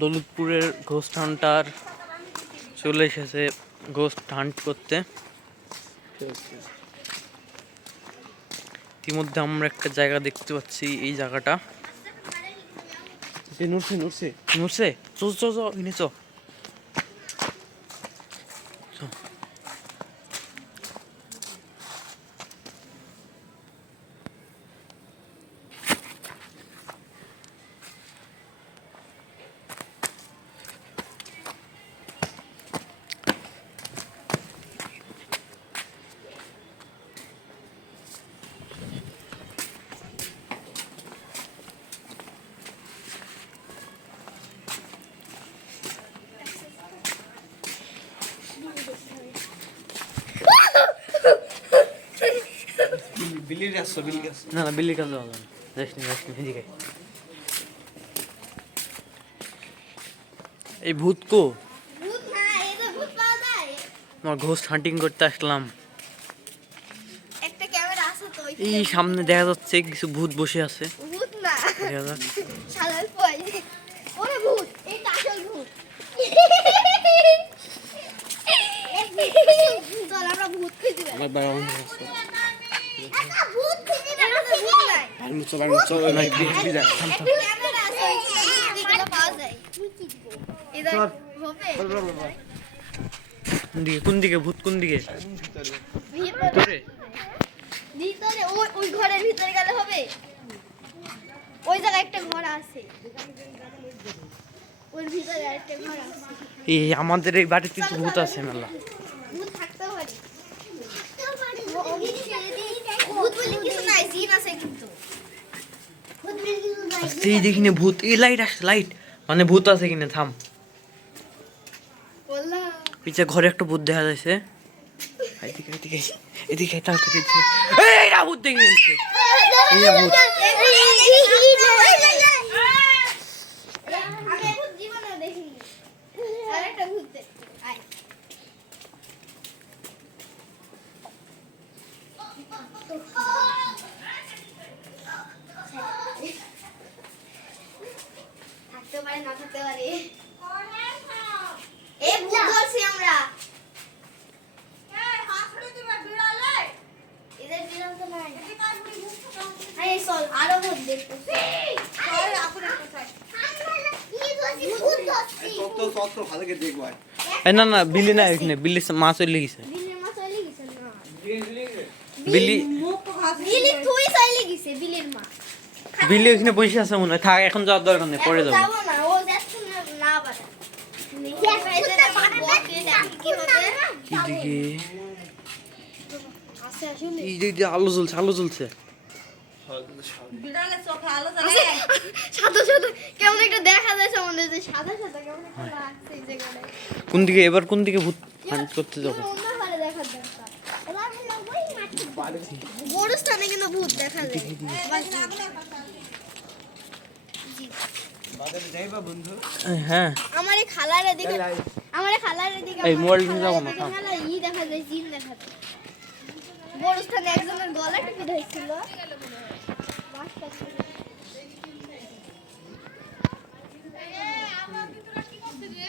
দৌলতপুরের ghost Hunter চলে এসেছে ghost hunt করতে। ইতিমধ্যে আমরা একটা জায়গা দেখতে পাচ্ছি, এই জায়গাটা নড়ছে চো না না বিল্লির কাছে যাওয়া যাবে এদিকে। এই ভূত কো? আমার ঘোস্ট হান্টিং করতে আসলাম। এই সামনে দেখা যাচ্ছে কিছু ভূত বসে আছে। কোন দিকে ভূত? কোন দিকে? ভিতরে ওই ঘরের ভিতরে গেলে হবে। ওই জায়গায় একটা ঘর আছে, ওর ভিতরে একটা ঘর আছে। এই আমাদের এই বাড়িতে তো ভূত আছে মেলা। ভূত থাকতে পারে, ভূত বলে কিছু নাই, জিন আছে কিন্তু। এই দেখিনে ভূত, এই লাইট আসছে, লাইট মানে ভূত আছে কিনা। থাম, পিছে ঘরে একটা ভূত দেখা যাচ্ছে। এদিকে তাড়াতাড়ি। এই না ভূত দেখে গেছে, এই না ভূত। আমি ভূত জীবনে দেখিনি, আরেকটা ভূত আয়। থাকতে পারে না থাকতে পারে। এই ভূত ধরছি আমরা। এদের বিড়াল তো নাই। এই চল আরো ভূত দেখতে। চল আপুরে কোথায়? ভূত ধরছি। তো ভালো করে দেখব। এই না না বিলি না, এখানে বিলি মা চলে গেছে। বিলির মা চলে গেছে না। বিলি বিলি তুই চলে গেছে, বিলির মা। বিলি ওখানে বসে আছে মনে হয়। থাক, এখন যাওয়ার দরকার নেই, পরে যাবো। যাবো না, ও যাচ্ছে না, না বাড়া। কি দিকে? আসে আসলে এই যে আলো জ্বলছে, আলো জ্বলছে। বিড়ালের চোখে আলো জ্বলে। সাদা সাদা কেমন একটা দেখা যাচ্ছে, মনে হচ্ছে সাদা সাদা কেমন একটা লাগছে এই জায়গাটায়। কোন দিকে এবার, কোন দিকে ভূত হান্ট করতে যাবো? অন্য ঘরে দেখার দরকার। এবার হলো ওই মাটি গোরস্থানে কিন্তু ভূত দেখা যায়। বাজারে যাইবা বন্ধু? হ্যাঁ, আমার এই খালার এদিকে, আমার এই খালার এদিকে এই মোবাইল নিয়ে যাবো না। ই দেখা যায়, জিন দেখা যায়। গোরস্থানে একজনের গলা টিপে ধরছিল। আমার ভিতরে কি করতে রে?